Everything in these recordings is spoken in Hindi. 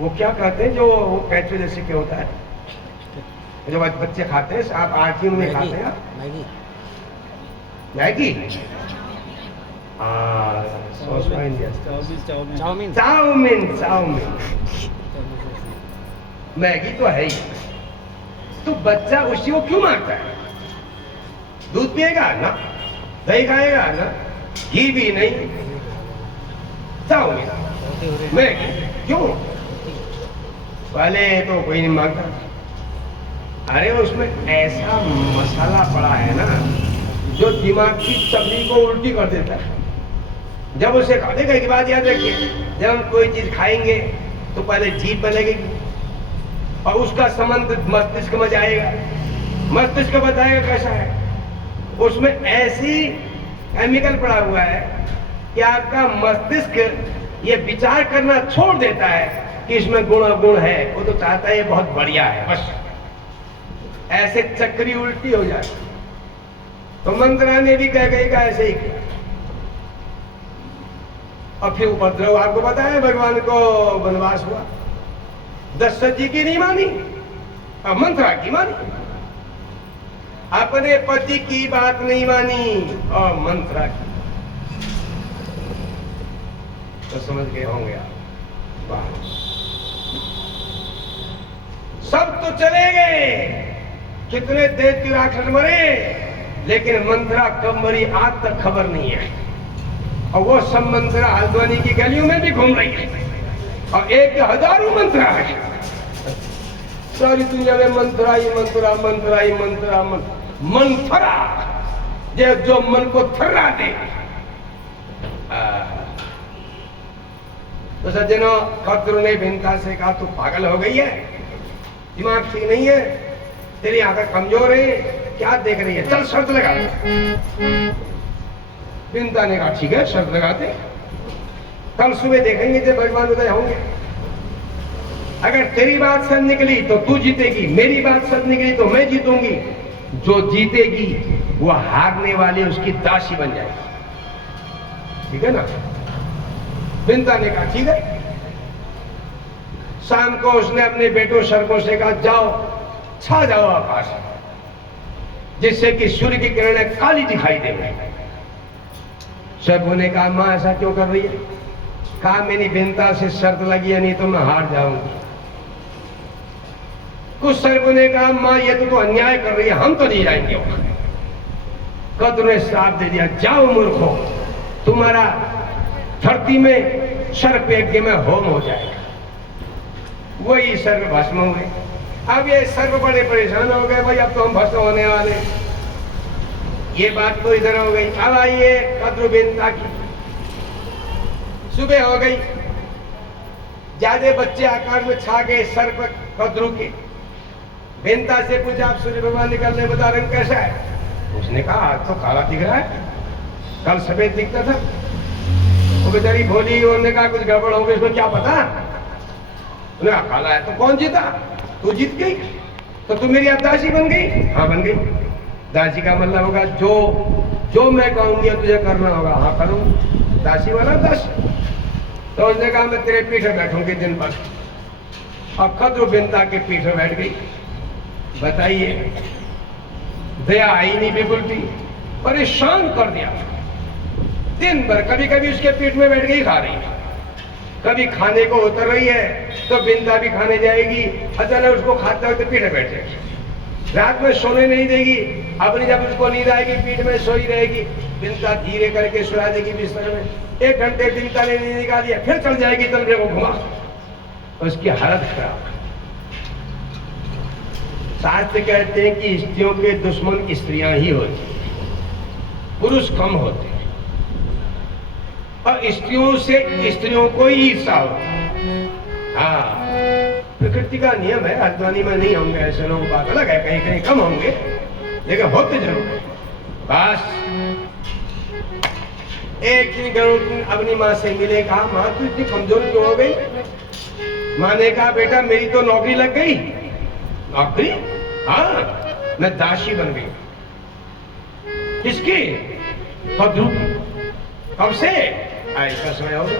वो क्या कहते हैं जो वो कैचो जैसे क्या होता है जो बच्चे खाते हैं, आप आरती में खाते हैं मैगी मैगी। हाँ चाउमीन चाउमीन चाउमीन मैगी तो है ही। तो बच्चा उसी को क्यों मांगता है? दूध पिएगा ना, दही खाएगा ना, घी भी नहीं, चाउमीन मैगी क्यों? पहले तो कोई नहीं मांगता। अरे उसमें ऐसा मसाला पड़ा है ना जो दिमाग की चमड़ी को उल्टी कर देता है। जब उसे खाने के बाद याद रखिए, जब हम कोई चीज खाएंगे तो पहले जीभ में लगेगी और उसका संबंध मस्तिष्क में जाएगा, मस्तिष्क बताएगा कैसा है। उसमें ऐसी केमिकल पड़ा हुआ है कि आपका मस्तिष्क ये विचार करना छोड़ देता है कि इसमें गुण है। वो तो चाहता है ये बहुत बढ़िया है, बस ऐसे चक्री उल्टी हो जाए। तो मंत्रा ने भी कह गई का ऐसे ही किया और फिर उपद्रव आपको बताया, भगवान को वनवास हुआ। दशरथ जी की नहीं मानी और मंत्रा की मानी, अपने पति की बात नहीं मानी और मंत्रा की। तो समझ गए होंगे आप। वाह, सब तो चले गए, कितने दैत्य राक्षस मरे, लेकिन मंत्रा कब मरी आज तक खबर नहीं है। और वो सब मंत्रा हल्द्वानी की गलियों में भी घूम रही है और एक हजारों मंत्रा है। सारी दुनिया में मंत्रा ही मंत्रा, मंत्रा ही मंत्रा, मंत्रा जो मन को थर्रा दे। तो सज्जनों, खद्रू ने भिन्नता से कहा तू पागल हो गई है, दिमाग ठीक नहीं है, तेरी आंखें कमजोर है, क्या देख रही है, चल शर्त लगा। भिन्नता ने कहा ठीक है शर्त लगाते, कल सुबह देखेंगे जब भगवान उदय होंगे। अगर तेरी बात सच निकली तो तू जीतेगी, मेरी बात सच निकली तो मैं जीतूंगी। जो जीतेगी वो हारने वाली उसकी दासी बन जाएगी, ठीक है ना। भिन्नता ने कहा ठीक है। शाम को उसने अपने बेटों शर्कों से कहा जाओ छा जाओ आकाश, जिससे कि सूर्य की किरणें काली दिखाई दे। शर्कों ने कहा मां ऐसा क्यों कर रही है? कहा मेरी भिन्नता से शर्त लगी है, नहीं तो मैं हार जाऊंगी। कुछ शर्कों ने कहा मां ये तो अन्याय कर रही है, हम तो नहीं जाएंगे। कद्रू ने श्राप दे दिया, जाओ मूर्खो, तुम्हारा धरती में सर्प यज्ञ में होम हो जाएगा। वही सर्प भस्म हुए। अब ये सर्प बड़े परेशान हो गए, भाई अब तो हम भस्म होने वाले। ये बात तो इधर हो गई। अब आइए कद्रू भिन्नता की। सुबह हो गई, ज्यादा बच्चे आकार में छा गए सर्प कद्रू के। भिन्नता से पूछा आप सूर्य भगवान निकलने बता रंग कैसा है? उसने कहा आज तो काला दिख रहा है, कल सफेद दिखता था। वो बेचारी भोली, उन्होंने कहा कुछ गड़बड़ हो गई, इसको क्या पता। उन्होंने कहा काला है तो कौन जीता? तू जीत गई, तो तू मेरी अब दासी बन गई। हाँ बन गई। दासी का मतलब होगा जो मैं कहूंगी तुझे करना होगा। हाँ करूंगी, दासी वाला दासी। तो उसने कहा मैं तेरे पीछे बैठूंगी दिन भर। और कद्रू भिन्नता के पीछे बैठ गई। बताइए, दया आई नहीं बिल्कुल भी, परेशान कर दिया दिन भर। कभी कभी उसके पीठ में बैठ गई खा रही है, कभी खाने को उतर रही है तो भिन्नता भी खाने जाएगी, अचानक उसको खाते हुए तो पीछे बैठ जाएगी। रात में सोने नहीं देगी, अपनी जब उसको नींद आएगी पीठ में सोई रहेगी। भिन्नता धीरे करके सुला देगी बिस्तर में। 1 घंटे भिन्नता ने नहीं निकाली है, फिर चल जाएगी तलबे को घुमा, उसकी हालत खराब। शास्त्र कहते हैं कि स्त्रियों के दुश्मन स्त्रियां ही होती, पुरुष कम होते हैं। और स्त्रियों से स्त्रियों को ही ईर्षा होती। हाँ, प्रकृति का नियम है। हल्द्वानी में नहीं होंगे ऐसे लोग, बात अलग है, कहीं कहीं कम होंगे, लेकिन होते जरूर। बस एक दिन गरुड़ अपनी माँ से मिले, कहा माँ तू इतनी कमजोर क्यों हो गई? माँ ने कहा बेटा मेरी तो नौकरी लग गई। नौकरी? हाँ, मैं दासी बन गई। किसकी? कद्रू की। कब से? ऐसा समय होगा,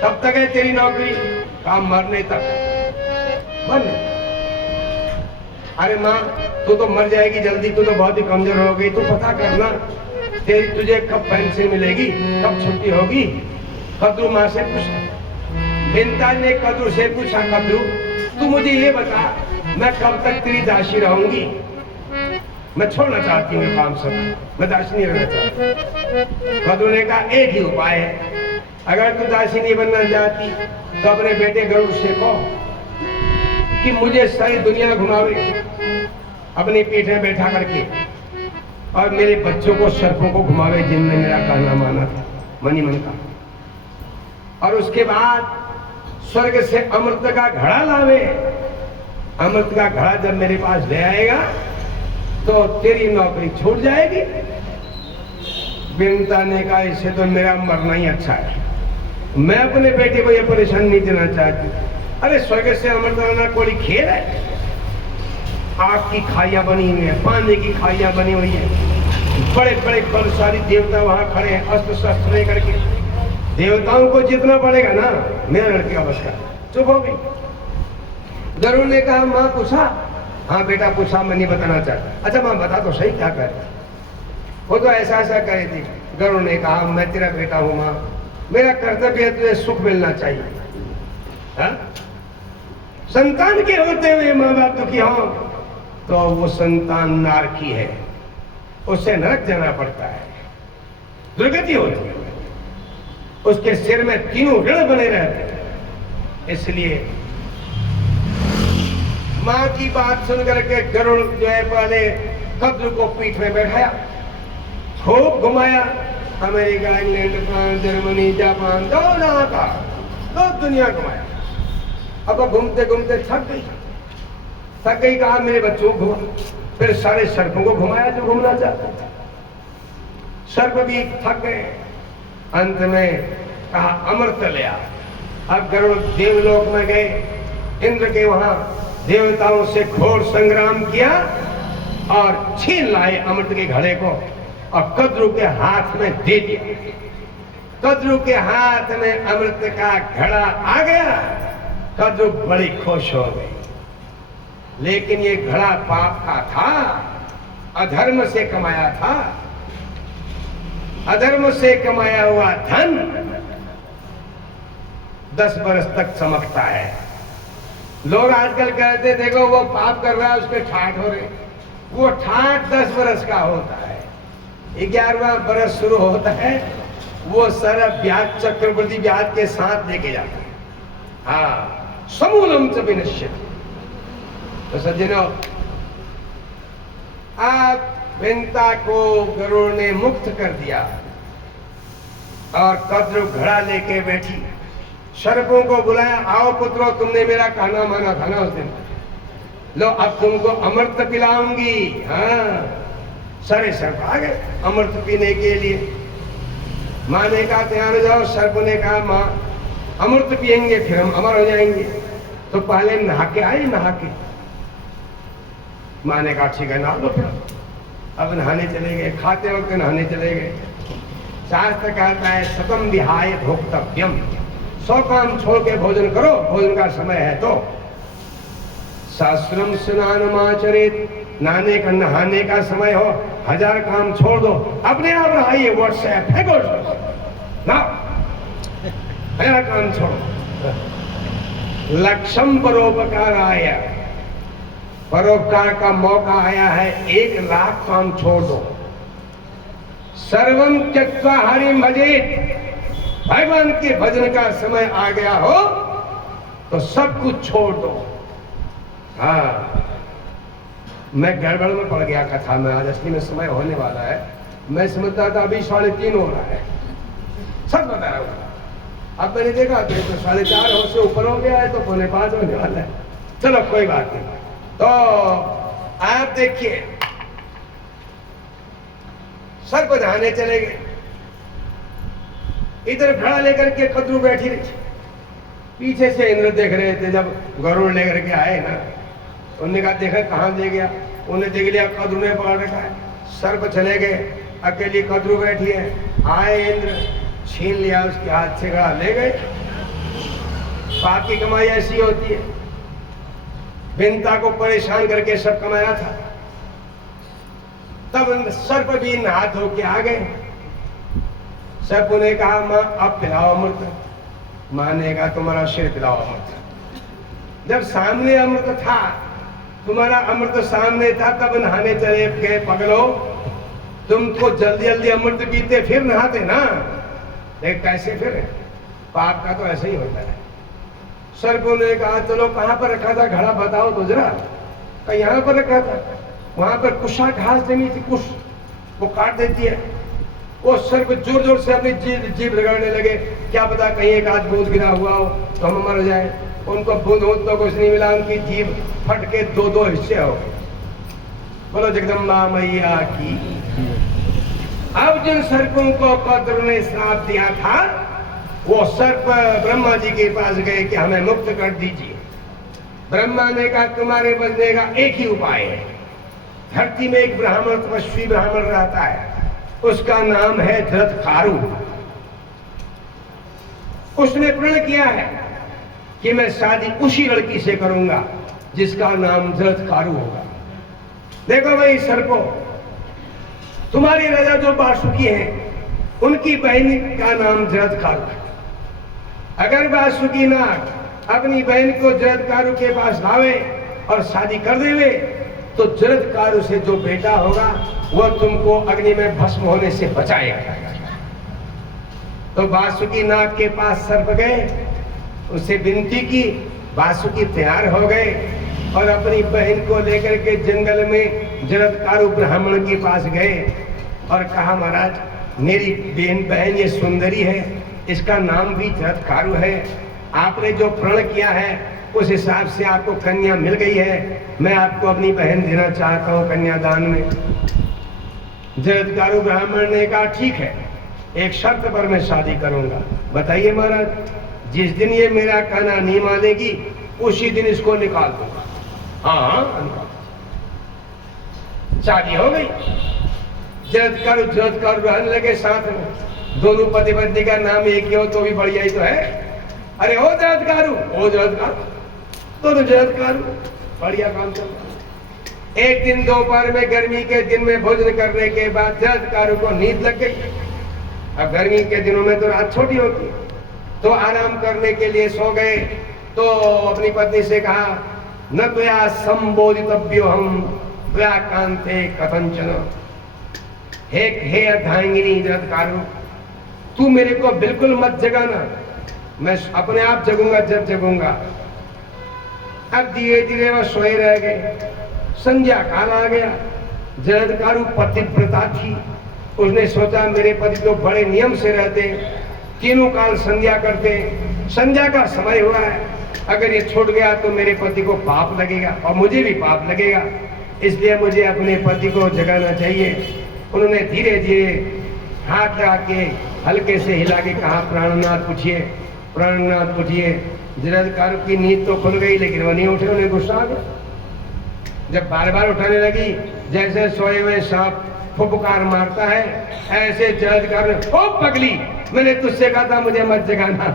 तब तक है तेरी नौकरी। काम मरने तक मरने। अरे माँ तू तो मर जाएगी जल्दी, तू तो बहुत ही कमजोर हो गई, तू पता करना तेरी तुझे कब पेंशन मिलेगी, कब छुट्टी होगी। कद्रू माँ से पूछा, बिंता ने कद्रू से पूछा, कद्रू तू मुझे ये बता मैं कब तक तेरी दासी रहूंगी? मैं छोड़ना चाहती हूँ काम सब, मैं दासी नहीं रहना चाहती। कद्रू ने कहा एक ही उपाय है, अगर तू दासी नहीं बनना चाहती तो अपने बेटे गरुड़ से कहो कि मुझे सारी दुनिया घुमावे अपनी पीठ में बैठा करके, और मेरे बच्चों को सर्पों को घुमावे जिनने मेरा कहना माना था मनी मन का, और उसके बाद स्वर्ग से अमृत का घड़ा लावे। अमृत का घड़ा जब मेरे पास ले आएगा तो तेरी नौकरी छूट जाएगी। बिंता ने कहा इससे तो मेरा मरना ही अच्छा है, मैं अपने बेटे को यह परेशान नहीं देना चाहती। अरे स्वर्ग से अमृत लाना कोई खेल है? आग की खाइयां बनी हुई है, पानी की खाइयां बनी हुई है, बड़े बड़े बलशाली देवता वहां खड़े हैं अस्त्र शस्त्र लेकर के। देवताओं को जितना पड़ेगा ना मेरा लड़के का बस का। चुप हो गई। गरुड़ ने कहा माँ पूछा? हाँ बेटा पूछा, मैं नहीं बताना चाहता। अच्छा माँ बता तो सही क्या करे? वो तो ऐसा ऐसा कहे थी। गरुड़ ने कहा मैं तेरा बेटा हूँ माँ, मेरा कर्तव्य है तुझे सुख मिलना चाहिए। हा? संतान के होते हुए माँ बाप दुखी हो तो वो संतान नारकी है, उससे नरक जाना पड़ता है, दुर्गति होती है, उसके सिर में तीनों ऋण बने रहते हैं। इसलिए माँ की बात सुनकर के गरुड़ जो है पहले कद्रू को पीठ में बैठाया, खूब घुमाया, America, England, France, Germany, Japan, दो दुनिया घुमाया। अब घूमते घूमते थक गई, कहा मेरे बच्चों को घुमा। फिर सारे सर्पों को घुमाया जो घूमना चाहते थे, सर्प भी थक गए। अंत में कहा अमृत ले आ। अब गरुड़ देवलोक में गए, इंद्र के वहां देवताओं से घोर संग्राम किया और छीन लाए अमृत के घड़े को और कद्रू के हाथ में दे दिया। कद्रू के हाथ में अमृत का घड़ा आ गया। कद्रू बड़ी खुश हो गई, लेकिन ये घड़ा पाप का था, अधर्म से कमाया था। अधर्म से कमाया हुआ धन 10 बरस तक चमकता है। लोग आजकल कहते देखो वो पाप कर रहा है उसके ठाठ हो रहे, वो ठाठ 10 बरस का होता है। 11वां बरस शुरू होता है, वो सारा ब्याज चक्रवृद्धि ब्याज के साथ लेके जाता है। हाँ समूलम च विनश्यति। तो सज्जनों आप बिंता को गरुड़ ने मुक्त कर दिया और कद्रू घड़ा लेके बैठी, सर्पों को बुलाया, आओ पुत्रों तुमने मेरा कहना माना था ना उस दिन, लो अब तुमको अमृत पिलाऊंगी। हाँ सारे सर्प आ गए अमृत पीने के लिए। माँ ने कहा तैयार हो जाओ। सर्प ने कहा माँ अमृत पियेंगे फिर हम अमर हो जाएंगे, तो पहले नहा के आए। नहा के माँ ने कहा ठीक है नहा लो फिर। अब नहाने चले गए, खाते वक्त नहाने चले गए। शास्त्र कहता है सतम विहाय भोक्तव्यम, 100 काम छोड़ के भोजन करो, भोजन का समय है तो। सहस्रम स्नानमाचरेत, नहाने का समय हो, 1000 काम छोड़ दो, अपने आप नहाइए। व्हाट्सएप फेंको ना, मेरा काम छोड़ो। लक्ष्यम परोपकार आया, परोपकार का मौका आया है, 1 लाख काम छोड़ दो। सर्वम त्यक्त्वा हरिम भजेत, भगवान के भजन का समय आ गया हो तो सब कुछ छोड़ दो। हाँ मैं गड़बड़ में पड़ गया कथा में, आज असली में समय होने वाला है। मैं समझता था अभी 3:30 हो रहा है, सब बता रहा हूँ। अब मैंने देखा तो 4:30 हो से ऊपर हो गया है, तो 4:45 होने वाला है। चलो कोई बात नहीं। तो आप देखिए सर्प नहाने चले गए, इधर घड़ा लेकर के कद्रू बैठी रही। पीछे से इंद्र देख रहे थे, जब गरुड़ लेकर के आए ना, उन्होंने कहा देखा कहाँ ले गया। उन्हें देख लिया कद्रू ने पकड़ रखा है। सर्प चले गए, अकेली कद्रू बैठी है। आए इंद्र, छीन लिया उसके हाथ से घड़ा, ले गए। पाप की कमाई ऐसी होती है। भिन्नता को परेशान करके सब कमाया था। तब सर्प भी नहा धो के आ गए। सर्प ने कहा मां अब पिलाओ अमृत। मां ने कहा तुम्हारा सिर पिलाओ अमृत। जब सामने अमृत था, तुम्हारा अमृत सामने था, तब नहाने चले गए पगलो। तुम तो जल्दी जल्दी अमृत पीते फिर नहाते ना, देख कैसे फिर पाप का तो ऐसे ही होता है। सर्प ने कहा चलो कहां पर रखा था घड़ा बताओ तो जरा। कहा यहां पर रखा था। वहां पर कुशा घास जमी थी, कुश वो काट देती है। वो सर्प जोर जोर से अपनी जीभ रगड़ने लगे। क्या पता कहीं एक आध बूंद गिरा हुआ हो तो हम मर जाए। उनको बूंद बूंद तो कुछ नहीं मिला, उनकी जीभ फट के दो दो हिस्से हो गए। बोलो जगदम्बा मैया की। अब जिन सर्पों को कद्र ने श्राप दिया था, वो सर्प ब्रह्मा जी के पास गए कि हमें मुक्त कर दीजिए। ब्रह्मा ने कहा तुम्हारे बचने का एक ही उपाय है। धरती में एक ब्राह्मण, तपस्वी ब्राह्मण रहता है, उसका नाम है जरत्कारु। उसने प्रण किया है कि मैं शादी उसी लड़की से करूंगा जिसका नाम जरत्कारु होगा। देखो भाई सर्पो, तुम्हारी राजा जो वासुकी है, उनकी बहन का नाम जरत्कारु है। अगर वासुकी नाग अपनी बहन को जरत्कारु के पास लावे और शादी कर देवे, तो जरत्कारु से जो बेटा होगा वह तुमको अग्नि में भस्म होने से बचाएगा। तो वासुकी नाग के पास सर्प गए, उससे विनती की। वासुकी तैयार हो गए और अपनी बहन को लेकर के जंगल में जरत्कारु ब्राह्मण के पास गए और कहा महाराज मेरी बहन ये सुंदरी है, इसका नाम भी जरत्कारु है। आपने जो प्रण किया है उस हिसाब से आपको कन्या मिल गई है। मैं आपको अपनी बहन देना चाहता हूँ कन्यादान में। जरत्कारु ब्राह्मण ने कहा ठीक है, एक शर्त पर मैं शादी करूंगा। बताइए महाराज। जिस दिन ये मेरा कहना नहीं मानेगी उसी दिन इसको निकाल दूंगा। हाँ, शादी हो गई। जरत्कारु रहने लगे साथ में। दोनों पति पत्नी का नाम एक ही हो तो भी बढ़िया ही तो है। अरे ओ जरत्कारु, ओ जरत्कारु, दोनों जरत्कारु, बढ़िया काम चल रहा। एक दिन दोपहर में गर्मी के दिन में भोजन करने के बाद जरत्कारु को नींद लग गई। अब गर्मी के दिनों में तो रात छोटी होती है, तो आराम करने के लिए सो गए। तो अपनी पत्नी से कहा न त्वया संबोधितव्यो हम त्वया कांते कथंचन। हे अर्धांगिनी जरत्कारु, तू मेरे को बिल्कुल मत जगाना, मैं अपने आप जगूंगा जब जगूंगा। अब धीरे धीरे वह सोए रह गए। संध्या काल आ गया। जरत्कारु पतिव्रता थी। उसने सोचा मेरे पति तो बड़े नियम से रहते, तीनों काल संध्या करते। संध्या का समय हुआ है, अगर ये छूट गया तो मेरे पति को पाप लगेगा और मुझे भी पाप लगेगा, इसलिए मुझे अपने पति को जगाना चाहिए। उन्होंने धीरे धीरे हाथ लगा के हल्के से हिला के कहा प्राणनाथ पूछिए, प्राणनाथ पूछिए। जरत्कारु की नींद तो खुल गई लेकिन वो नहीं उठे, उन्हें गुस्सा आ गया। जब बार बार उठाने लगी, जैसे सोए हुए सांप फुफकार मारता है, ऐसे जरत्कारु ओ पगली, मैंने तुझसे कहा था मुझे मत जगाना,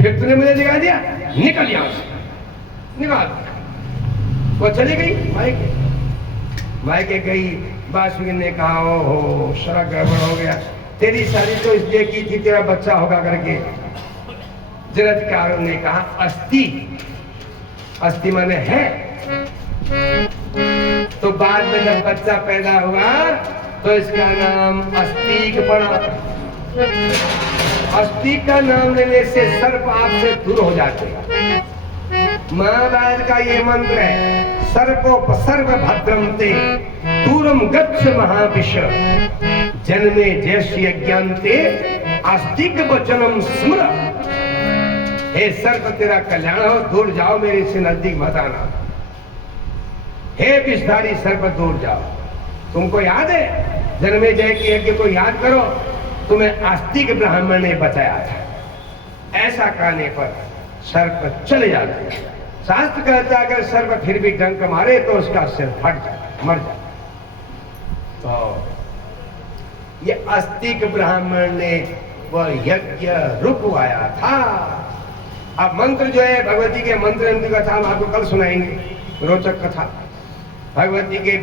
फिर तूने मुझे जगा दिया, निकल यहां से, निकाल। वो चली गई मायके गई। वासुकी ने कहा ओहो सारा गड़बड़ हो गया, तेरी शादी तो इसलिए की थी तेरा बच्चा होगा करके। जरत्कारु ने कहा अस्थि, अस्थि माने है। तो बाद में जब बच्चा पैदा हुआ तो इसका नाम अस्तिक पड़ा। अस्तिक का नाम लेने से सर्प आपसे दूर हो जाते हैं। महाराज का ये मंत्र है, सर्पोपसर्ग भद्रम ते दूरम गच्छ महाविष जन्मे जैसी अज्ञानते आस्तिक वचनम स्मर। हे सर्प तेरा कल्याण हो, दूर जाओ, मेरे से नजदीक मत आना। हे विषधारी सर्प दूर जाओ। तुमको याद है जन्मे जय की यज्ञ को याद करो, तुम्हें आस्तिक ब्राह्मण ने बचाया था। ऐसा कहने पर सर्प चले जाते हैं। शास्त्र कहता है अगर सर्प फिर भी डंक मारे तो उसका सिर फट जाता, मर जाता। तो ये आस्तिक ब्राह्मण ने वह यज्ञ रुकवाया था। अब मंत्र जो है भगवती के मंत्र उनकी कथा हम आपको कल सुनाएंगे, रोचक कथा भगवती के